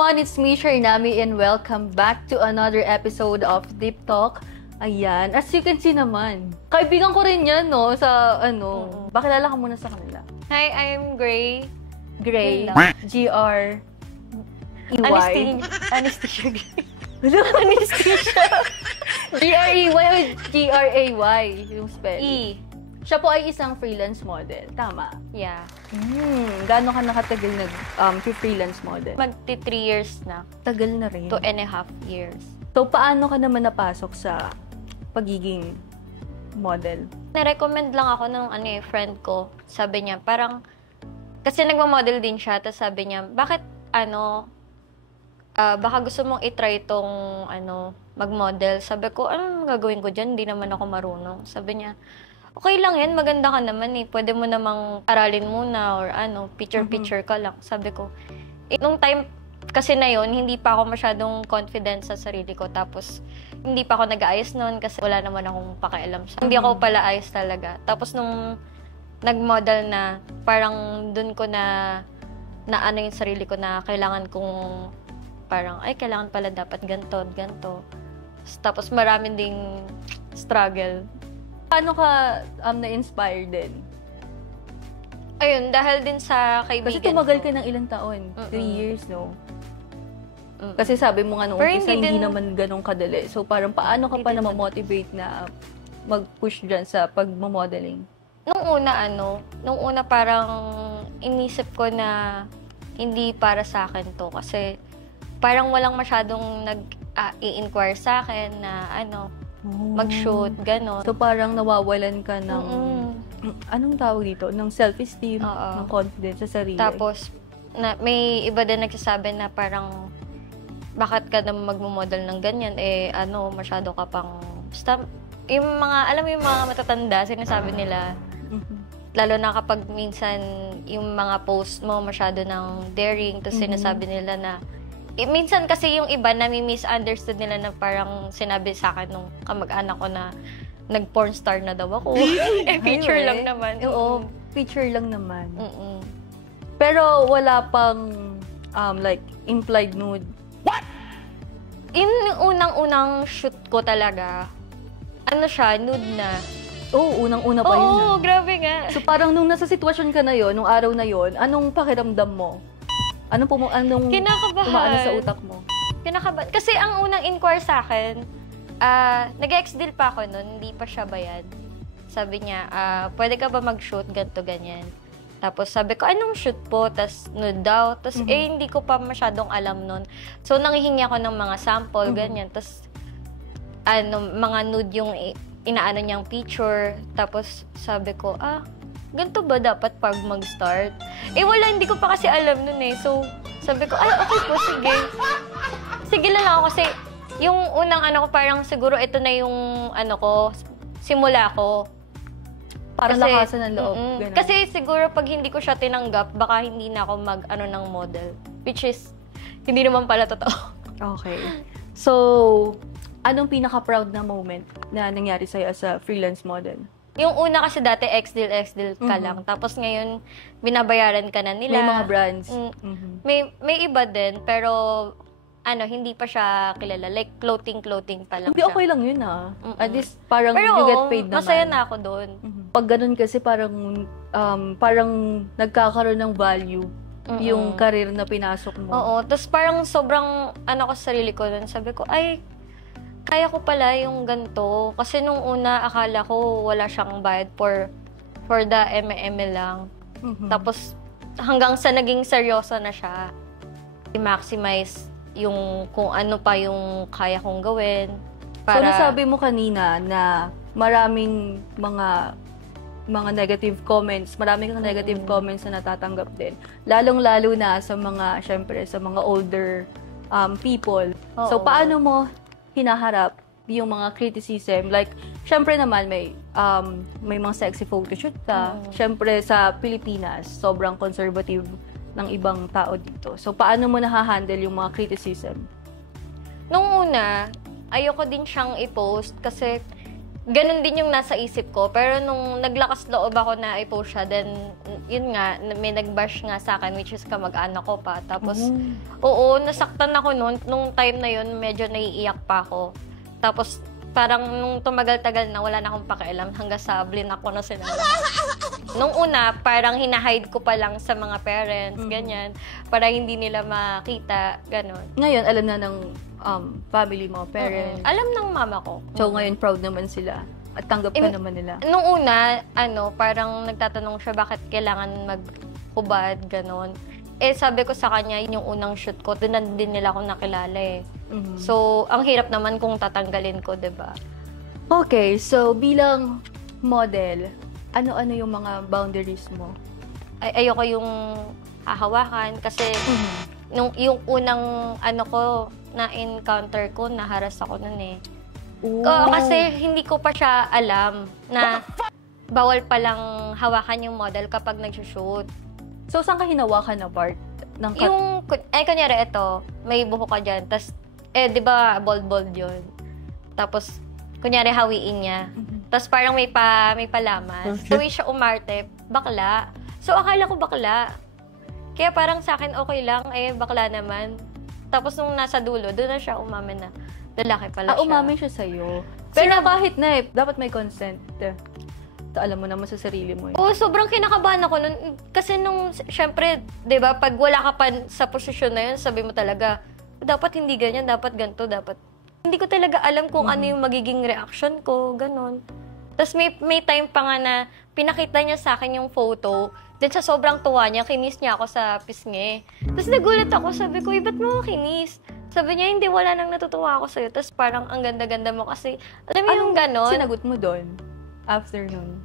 everyone, it's me, Sharnami, and welcome back to another episode of Deep Talk. Ayan, as you can see naman, kaibigan ko rin yan, no, sa Bakilala ka muna sa kanila. Hi, I'm Gray. Gray, G-R-E-Y. Anesthesia Gray. Anesthesia. G-R-E-Y o G-R-A-Y, yung spelling. E. Siya po ay isang freelance model. Tama? Yeah. Gaano ka nakatagal freelance model? Magti 3 years na. Tagal na rin. 2.5 years. So, paano ka naman napasok sa pagiging model? Na-recommend lang ako ng friend ko. Sabi niya, parang, kasi nagmamodel din siya, tapos sabi niya, bakit, baka gusto mong itry itong, mag-model. Sabi ko, anong gagawin ko dyan? Hindi naman ako marunong. Sabi niya, okay lang yan, maganda ka naman eh. Pwede mo namang aralin muna or picture-picture ka lang. Sabi ko, nung time kasi na yon hindi pa ako masyadong confident sa sarili ko. Tapos, hindi pa ako nag-aayos noon kasi wala naman akong pakialam sa. Hindi ako pala ayos talaga. Tapos, nung nag-model na, parang dun ko na yung sarili ko na kailangan kong parang, kailangan pala dapat ganito. Tapos, marami ding struggle. Paano ka na-inspire din? Ayun, dahil din sa kaibigan Kasi tumagal ka ng ilang taon. 3 years, no? Kasi sabi mo nga nung umpisa, hindi naman ganun kadali. So, parang paano ka pa na ma-motivate na mag-push dyan sa pag-modeling? Nung una parang inisip ko na hindi para sa akin to. Kasi parang walang masyadong nag-i-inquire sa akin na mag-shoot, gano'n. So, parang nawawalan ka ng, anong tawag dito? Ng self-esteem, ng confidence sa sarili. Tapos, may iba din nagsasabi na parang, bakit ka na magmamodel ng ganyan? Masyado ka pang, yung mga, alam mo yung mga matatanda, sinasabi nila, lalo na kapag minsan, yung mga post mo masyado ng daring, tapos sinasabi nila na, minsan kasi yung iba nami-misunderstood nila na parang sinabi sa akin nung kamag-anak ko na nag-porn star na daw ako. Picture lang naman. Oo, picture lang naman. Pero wala pang implied nude. What? Yung unang-unang shoot ko talaga, nude na. Oo, unang-una pa yun. Oo, grabe nga. So parang nung nasa sitwasyon ka na yon, nung araw na yon, anong pakiramdam mo? Anong kinakabahan sa utak mo? Kinakabahan. Kasi ang unang inquire sa akin, nag-ex-deal pa ako nun, hindi pa siya bayad. Sabi niya, pwede ka ba mag-shoot, ganito, ganyan. Tapos sabi ko, anong shoot po? Tapos nude daw. Tapos hindi ko pa masyadong alam nun. So nanghihingi ako ng mga sample, ganyan. Tapos mga nude yung inaano niyang picture. Tapos sabi ko, ganito ba dapat pag mag-start? Wala, hindi ko pa kasi alam nun eh. So, sabi ko, okay po, sige. Sige lang ako kasi yung unang ko, parang siguro ito na yung simula ko. Para lakasan ng loob. Kasi siguro pag hindi ko siya tinanggap, baka hindi na ako ng model. Which is, hindi naman pala totoo. Okay. So, anong pinaka-proud na moment na nangyari sa'yo as a freelance model? Yung una kasi dati, ex-deal ka lang. Tapos ngayon, binabayaran ka na nila. May mga brands. May iba din, pero hindi pa siya kilala. Like, clothing pa lang siya. Okay lang yun At least, parang pero, you get paid naman. Masaya na ako doon. Pag ganun kasi, parang nagkakaroon ng value yung career na pinasok mo. Oo. Tapos parang sobrang, ko sa sarili ko doon. Sabi ko, kaya ko pala yung ganito. Kasi nung una, akala ko wala siyang bayad for the MML lang. Tapos, hanggang sa naging seryoso na siya, i-maximize yung kung ano pa yung kaya kong gawin. So, nasabi mo kanina na maraming mga negative comments, maraming negative comments na natatanggap din. Lalong-lalo na sa mga, syempre, sa mga older people. So, paano mo hinaharap yung mga criticism? Like, syempre naman may mga sexy photoshoot ka. Syempre sa Pilipinas, sobrang conservative ng ibang tao dito. So, paano mo nahahandle yung mga criticism? Nung una, ayoko din siyang i-post kasi ganun din yung nasa isip ko. Pero nung naglakas loob ako na i-post siya, then yun nga, may nag-bash nga sa akin, which is kamag-anak ko pa. Tapos, oo, nasaktan ako noon. Nung time na yun, medyo naiiyak pa ako. Tapos, parang nung tumagal-tagal na, wala na akong pakialam hanggang sa blinak ko na sila. Nung una, parang hinahide ko pa lang sa mga parents, ganyan, para hindi nila makita, ganon. Ngayon, alam na ng family mo, parents. Alam ng mama ko. So, ngayon, proud naman sila. At tanggap ka naman nila. Nung una, parang nagtatanong siya bakit kailangan maghubad, ganon. Eh, sabi ko sa kanya, yun yung unang shoot ko, doon na din nila ako nakilala eh. So, ang hirap naman kung tatanggalin ko, diba? Okay, so bilang model, ano-ano yung mga boundaries mo? Ayoko yung hahawakan kasi yung unang na-encounter ko, naharas ako nun eh. Kasi hindi ko pa siya alam na bawal palang hawakan yung model kapag nag-shoot. So, saan ka hinawakan na part ng cut? Kunyari ito, may buho ka dyan, tas, di ba, bold yun. Tapos, kunyari hawiin niya. Tas parang may palaman. So, siya umarte, bakla. So, akala ko bakla. Kaya parang sa akin okay lang, bakla naman. Tapos, nung nasa dulo, doon na siya umamin na. Lalaki pala siya. Umamin siya sa'yo. Pero kahit na dapat may consent. Alam mo naman sa sarili mo. Oo, sobrang kinakabahan ako nun. Kasi syempre, di ba, pag wala ka pa sa posisyon na yun, sabi mo talaga, dapat hindi ganyan, dapat ganito, dapat. Hindi ko talaga alam kung ano yung magiging reaction ko, ganon. Tapos may time pa nga na pinakita niya sa akin yung photo. Then sa sobrang tuwa niya, kinis niya ako sa pisngi. Tapos nagulat ako, sabi ko, ba't mo kinis? Sabi niya, hindi, wala nang natutuwa ako sa'yo. Tapos parang ang ganda-ganda mo kasi, alam mo yung ganon? Sinagot mo doon? After nun?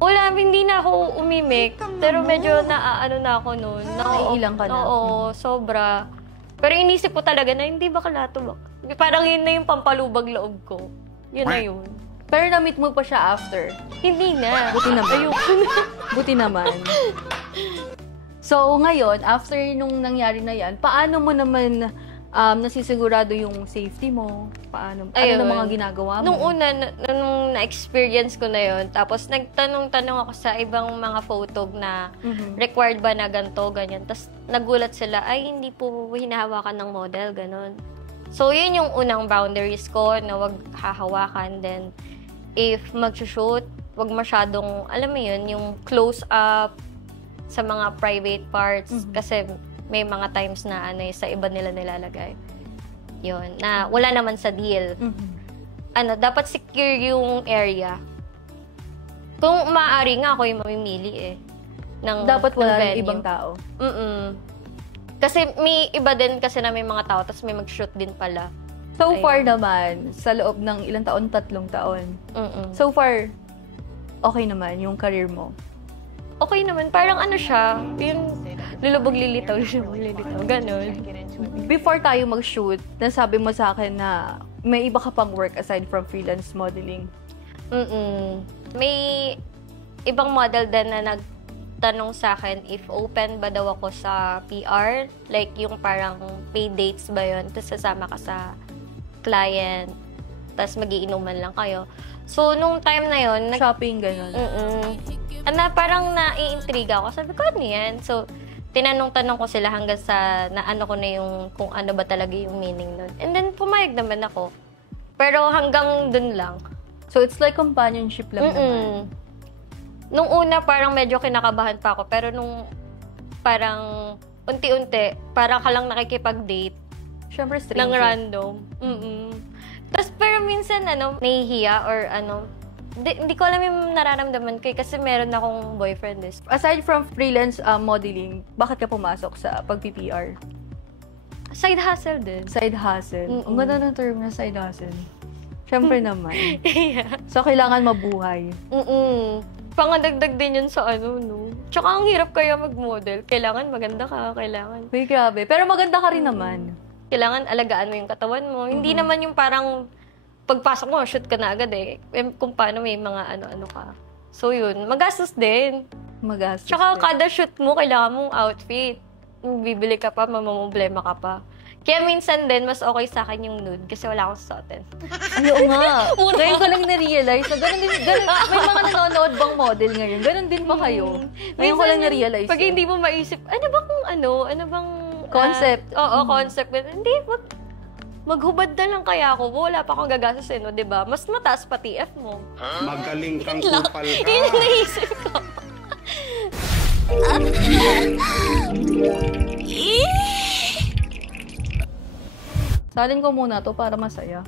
Wala, hindi na ako umimik. Pero medyo na ako noon. Naiilang ka na? Oo, sobra. Pero inisip ko talaga na hindi ba kalato ba? Parang yun na yung pampalubag loob ko. Yun na yun. Pero na-meet mo pa siya after? Hindi na. Buti naman. Ayoko na. Buti naman. So, ngayon, after nung nangyari na yan, paano mo naman nasisigurado yung safety mo? Paano? Ano na mga ginagawa mo? Nung una, nung na-experience ko na yun, tapos nagtanong-tanong ako sa ibang mga photog na required ba na ganito, ganyan. Tapos nagulat sila, ay hindi po hinahawakan ng model, ganon. So, yun yung unang boundaries ko na wag hahawakan. Then, if mag-shoot, wag masyadong, alam mo yun, yung close-up sa mga private parts. Kasi may mga times na sa iba nila nilalagay. Yun, na wala naman sa deal. Dapat secure yung area. Kung maaari nga ako yung mamimili dapat wala ng ibang tao. Kasi may iba din kasi na may mga tao, tapos may mag-shoot din pala. So far naman, sa loob ng ilang taon, 3 taon. So far, okay naman yung career mo. Okay naman. Parang siya, yung lulubog lilitaw, gano'n. Before tayo mag-shoot, nasabi mo sa akin na may iba ka pang work aside from freelance modeling. May ibang model din na nagtanong sa akin if open ba daw ako sa PR. Like yung parang pay dates ba yun, tapos sasama ka sa client, tapos magiinuman lang kayo. So, nung time na yun, shopping, gano'n. Parang naiintriga ako. Sabi ko, ano yan? So, tinanong-tanong ko sila hanggang sa naano ko na yung kung ano ba talaga yung meaning nun. And then, pumayag naman ako. Pero hanggang dun lang. So, it's like companionship lang naman. Nung una, parang medyo kinakabahan pa ako. Pero nung parang unti-unti, parang ka lang nakikipag-date. Siyempre, stranger. Ng random. Tapos, pero minsan, nahihiya or hindi ko alam yung nararamdaman ko kasi meron akong boyfriend. Aside from freelance modeling, bakit ka pumasok sa pag-PR? Side hustle din. Side hustle. Ang ganda ng term na side hustle. Siyempre naman. Yeah. So, kailangan mabuhay. Pangadagdag din yun sa no? Tsaka ang hirap kaya mag-model. Kailangan maganda ka, kailangan. Uy, grabe. Pero maganda ka rin naman. Kailangan alagaan mo yung katawan mo. Hindi naman yung parang pagpasok mo, shoot ka na agad kung paano may mga ano-ano ka. So yun, magastos din. Magastos Tsaka din. kada shoot mo, kailangan mong outfit. Bibili ka pa, mamamblema ka pa. Kaya minsan din, mas okay sa akin yung nude kasi wala akong susuotin. Ay, oo nga. Ngayon ko lang na-realize na may mga nanonood bang model ngayon? Ganun din ba kayo? Ngayon ko lang na-realize. Pag hindi mo maisip, ano bang concept. Concept. Hindi, maghubad na lang kaya ako. Wala pa akong gagastusin, no, di ba? Mas mataas pa TF mo. Magaling kang kupal ka. Yun yung naisip ko. Salin ko muna to para masaya.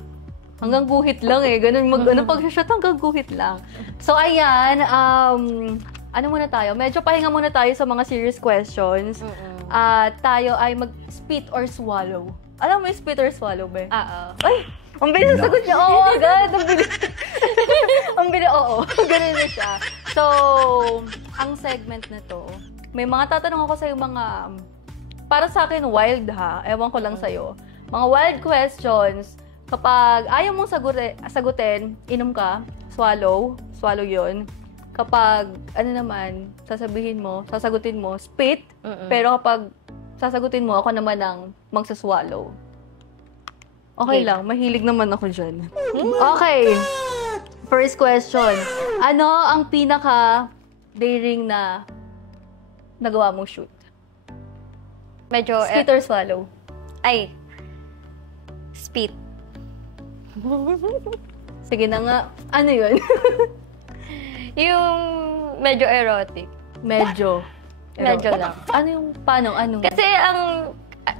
Hanggang guhit lang eh. Ganun pag-shot hanggang guhit lang. So, ayan. Ano muna tayo? Medyo pahinga muna tayo sa mga serious questions. Tayo ay mag-spit or swallow. Alam mo yung spit or swallow, be? Oo. Ay! Ang bilis na sagot niya. Oo, agad. Ang bilis. Ang bilis, oo. Ganun na siya. So, ang segment na to, may mga tatanong ako sa'yo mga, para sa akin, wild ha. Ewan ko lang sa'yo. Mga wild questions. Kapag ayaw mong sagutin, inom ka, swallow yun. Kapag, sasagutin mo, spit. Pero kapag sasagutin mo, ako naman ang magsaswallow. Okay lang, mahilig naman ako dyan. Okay. First question. Ano ang pinaka-daring na nagawa mong shoot? Medyo, Spit or swallow? Spit. Sige na nga. Ano yun? Yung medyo erotic. Medyo lang. Ano yung, paano? Kasi ang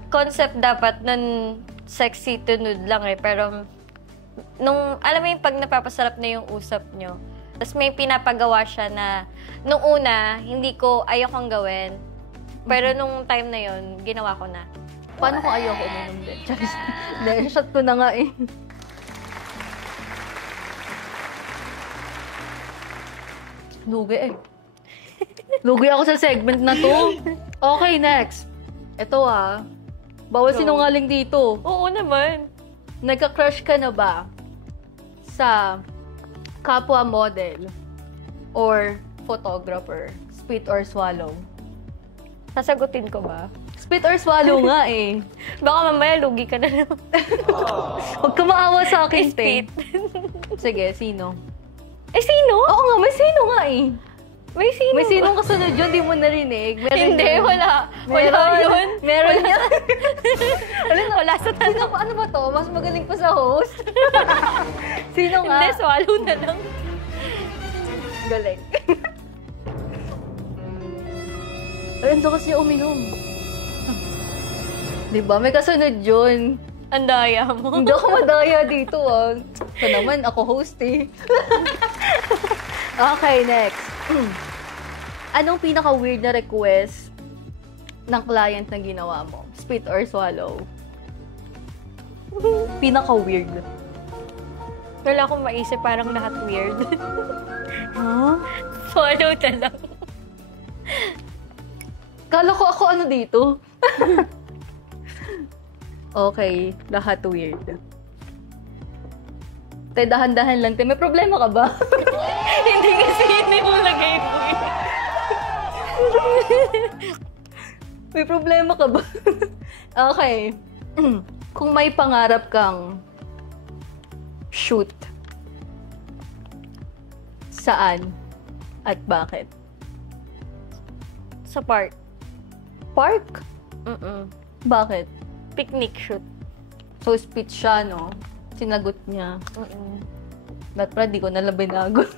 concept dapat nun sexy to nude lang eh. Pero, alam mo yung pag napapasarap na yung usap nyo, tapos may pinapagawa siya na, nung una, ayokong gawin. Pero nung time na yon ginawa ko na. Paano kung ayoko uminom din? Shot ko na nga eh. Lugi eh. Lugi ako sa segment na to. Okay, next. Ito bawal sinungaling dito. Oo naman. Nagka-crush ka na ba sa kapwa model or photographer? Spit or swallow? Sasagutin ko ba? Spit or swallow nga eh. Baka mamaya lugi ka na naman. Huwag ka maawa sa akin, Spit. Sige, sino? Sino? Oo nga, may sino nga eh. May sino? May sinong kasunod yun, di mo narinig. Hindi, wala. Wala yun. Meron niya. Wala sa tanong. Ano ba to? Mas magaling pa sa host? Sino nga? Hindi, swallow na lang. Galing. Ay, ang lakas niya uminom. Diba? May kasunod yun. Ang daya mo. Hindi ako madaya dito Ito naman, ako host eh. Okay, next. Anong pinaka-weird na request ng client na ginawa mo? Spit or swallow? Pinaka-weird. Wala akong maisip, parang lahat weird. Huh? Swallow na lang. Kala ko ako ano dito. Okay, lahat weird. Te, dahan-dahan lang. Te, may problema ka ba? Hindi kasi hindi mo lagay po eh. May problema ka ba? Okay. Kung may pangarap kang shoot, saan at bakit? Sa park. Park? Bakit? Picnic shoot. So, spit siya, no? Sinagot niya. Ba't pra, di ko nalang binago.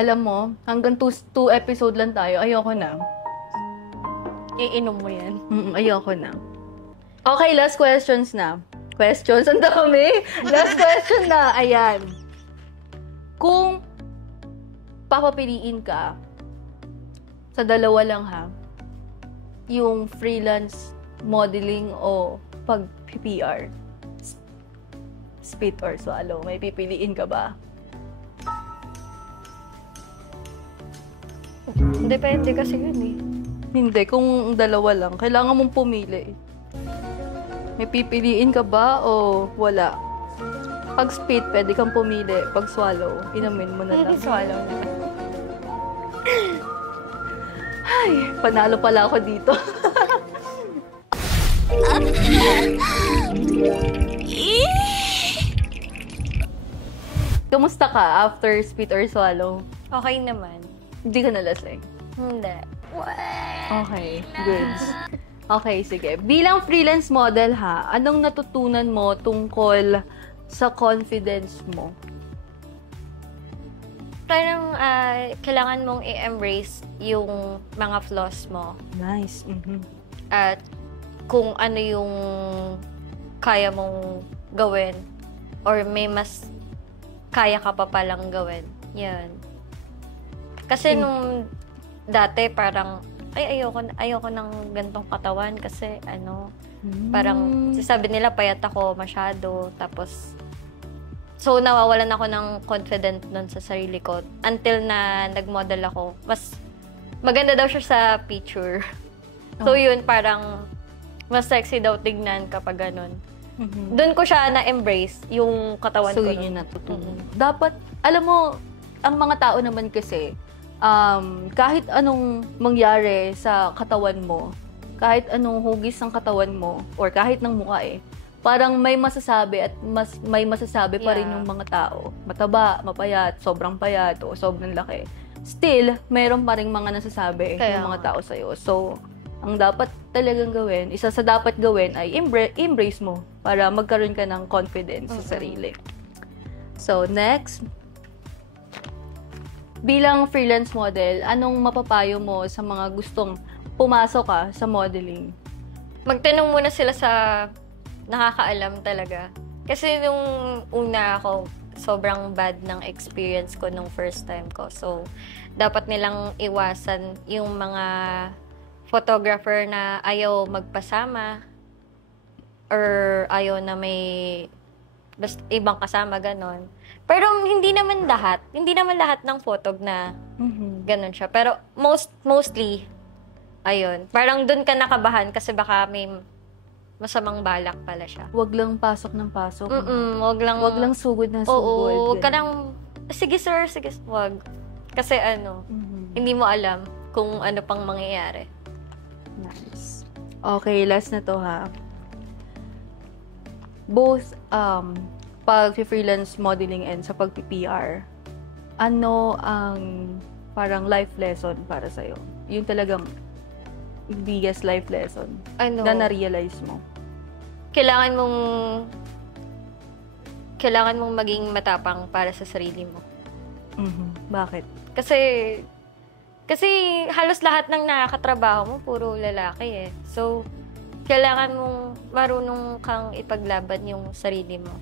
Alam mo, hanggang 2 episode lang tayo. Ayoko na. Iinom mo yan. Ayoko na. Okay, last questions na. Questions? Ang dami! Last question na. Ayan. Kung papapiliin ka, sa dalawa lang ha, yung freelance modeling o pag-PR, spit or swallow, may pipiliin ka ba? Depende kasi yun eh. Hindi, kung dalawa lang, kailangan mong pumili. May pipiliin ka ba o wala? Pag spit, pwede kang pumili. Pag swallow, inumin mo na lang. Swallow na. Ay, panalo pala ako dito. Kamusta ka after spit or swallow? Okay naman. Hindi ka nalasing? Hindi. Okay, goods. Okay, sige. Bilang freelance model ha, anong natutunan mo tungkol sa confidence mo? Parang kailangan mong i-embrace yung mga flaws mo. Nice. Mm-hmm. At kung ano yung kaya mong gawin or may mas kaya ka pa palang gawin. Yan. Kasi nung dati parang ayoko ng gantong katawan kasi parang sabi nila payat ako masyado, tapos so nawawalan ako ng confident nun sa sarili ko until na nag-model ako. Mas maganda daw siya sa picture. So yun, parang mas sexy daw tignan kapag ganun. Doon ko siya na-embrace yung katawan ko. So yun yung natutunan. Dapat, alam mo, ang mga tao naman kasi, kahit anong mangyari sa katawan mo, kahit anong hugis ng katawan mo, or kahit ng mukha parang may masasabi at may masasabi pa rin yung mga tao. Mataba, mapayat, sobrang payat, o sobrang laki. Still, mayroon pa rin mga nasasabi yung mga tao sa'yo. So, ang dapat talagang gawin, isa sa dapat gawin ay embrace mo para magkaroon ka ng confidence sa sarili. So, next. Bilang freelance model, anong mapapayo mo sa mga gustong pumasok ka sa modeling? Magtanong muna sila sa nakakaalam talaga. Kasi nung una ako, sobrang bad ng experience ko nung first time ko. So, dapat nilang iwasan yung mga photographer na ayaw magpasama or ayaw na may basta ibang kasama, ganon. Pero hindi naman lahat ng photog na ganon siya. Pero mostly, ayun, parang dun ka nakabahan kasi baka may masamang balak pala siya. Wag lang pasok ng pasok. Wag lang sugod na sugod. Oo, wag ka lang, sige sir, wag. Kasi hindi mo alam kung ano pang mangyayari. Nice. Okay, last na to ha. Both pag-freelance modeling and sa pag-PR, ano ang parang life lesson para sa'yo? Yung talagang biggest life lesson na na-realize mo? Kailangan mong maging matapang para sa sarili mo. Bakit? Kasi halos lahat ng nakakatrabaho mo, puro lalaki . So, kailangan mong marunong kang ipaglaban yung sarili mo.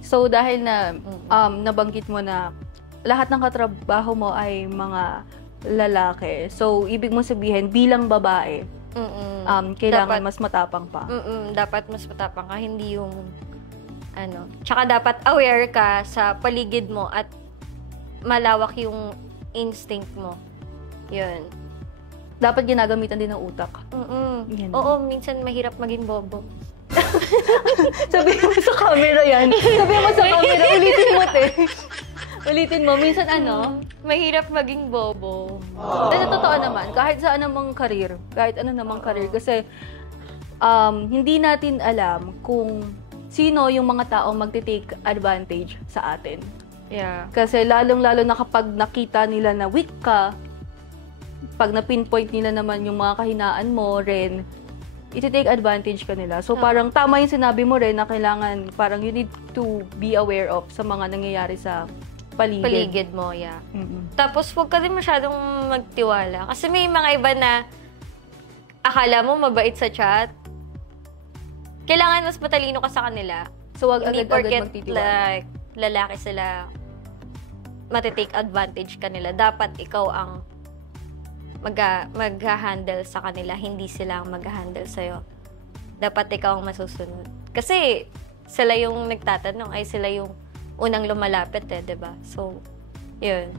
So, dahil na nabanggit mo na lahat ng katrabaho mo ay mga lalaki, so, ibig mo sabihin, bilang babae, kailangan mas matapang pa. Dapat mas matapang ka, hindi yung Tsaka dapat aware ka sa paligid mo at malawak yung instinct mo. Yun. Dapat ginagamitan din ng utak. Yan. Oo, minsan mahirap maging bobo. Sabihin mo sa camera yan. Sabihin mo sa camera. Ulitin mo, te. Ulitin mo. Minsan mahirap maging bobo. Kasi totoo naman, kahit sa anumang career, kasi hindi natin alam kung sino yung mga taong magte-take advantage sa atin. Yeah. Kasi lalong-lalo na kapag nakita nila na weak ka, pag na-pinpoint nila naman yung mga kahinaan mo rin, iti-take advantage ka nila. So, parang tama yung sinabi mo rin na kailangan, parang you need to be aware of sa mga nangyayari sa paligid mo, yeah. Tapos, huwag ka din masyadong magtiwala. Kasi may mga iba na akala mo mabait sa chat. Kailangan mas matalino ka sa kanila. So, wag hindi agad-agad magtitiwala. Like, lalaki sila, matitake advantage ka nila. Dapat ikaw ang mag-handle sa kanila, hindi sila ang mag-handle sa'yo. Dapat ikaw ang masusunod. Kasi sila yung nagtatanong, ay sila yung unang lumalapit diba? So, yun.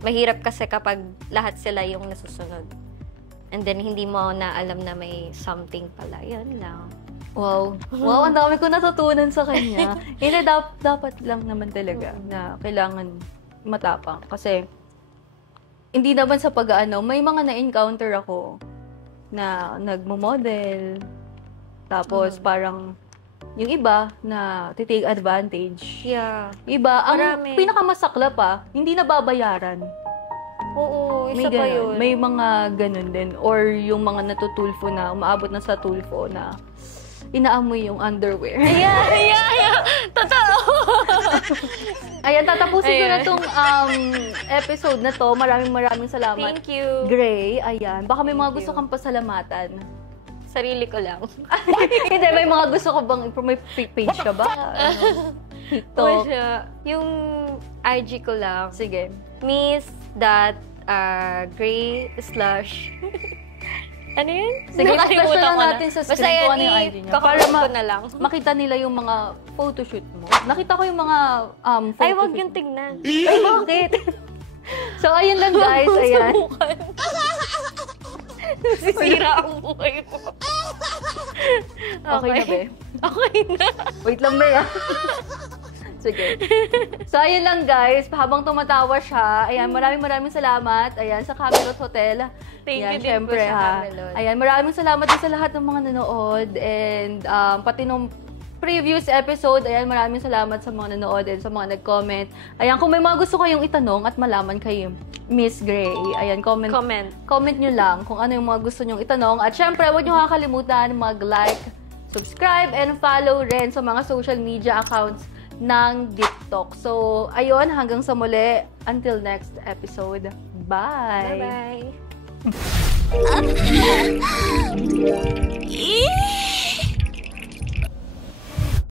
Mahirap kasi kapag lahat sila yung nasusunod. And then, hindi mo na alam na may something pala. Yun lang. Wow. Wow, ang dami ko natutunan sa kanya. Hindi, dapat lang naman talaga na kailangan matapang. Kasi, hindi naman sa pag-ano, may mga na-encounter ako na nagmo-model. Tapos parang yung iba na titake advantage. Yeah. Iba, ang Marami. pinakamasakla pa, hindi nababayaran. Oo, isa pa ganun. yun. May mga ganun din. Or yung mga natutulfo na, umaabot na sa tulfo na inaamoy yung underwear. Yeah. Totoo. Ayan, tatapusin ko na Ayan. tong episode na to. Maraming salamat. Thank you. Gray, ayan. Baka may mga Thank gusto you. kang pasalamatan. Sarili ko lang. Hindi, may mga gusto ko bang, may page ka ba? Ano, TikTok? Yung IG ko lang. Sige. Miss.gray/ ano yun? Sige, Nakalimutan explain ko na natin sa screen Basta kung ano yung yan, ID niya. ipapakita ko na lang. Makita nila yung mga photoshoot mo. Nakita ko yung mga photoshoot. Ay, wag yung tignan. Ay, bakit? So, ayun lang guys. Ayan. Sisira ang buhay ko. Okay na ba? Okay na. Wait lang ba Sige. So, ayun lang guys. Habang tumatawa siya, ayan, maraming salamat. Ayan, sa Camelot Hotel. Thank Ayan, you din po syempre, sa Camelot. Ayan, maraming salamat din sa lahat ng mga nanood. And pati nung previous episode, ayan, maraming salamat sa mga nanood and sa mga nag-comment. Ayan, kung may mga gusto kayong itanong at malaman kay Miss Gray, ayan, comment nyo lang kung ano yung mga gusto nyong itanong. At syempre, huwag nyo kakalimutan mag-like, subscribe, and follow rin sa mga social media accounts ng TikTok. So, ayun, hanggang sa muli. Until next episode. Bye! Bye-bye.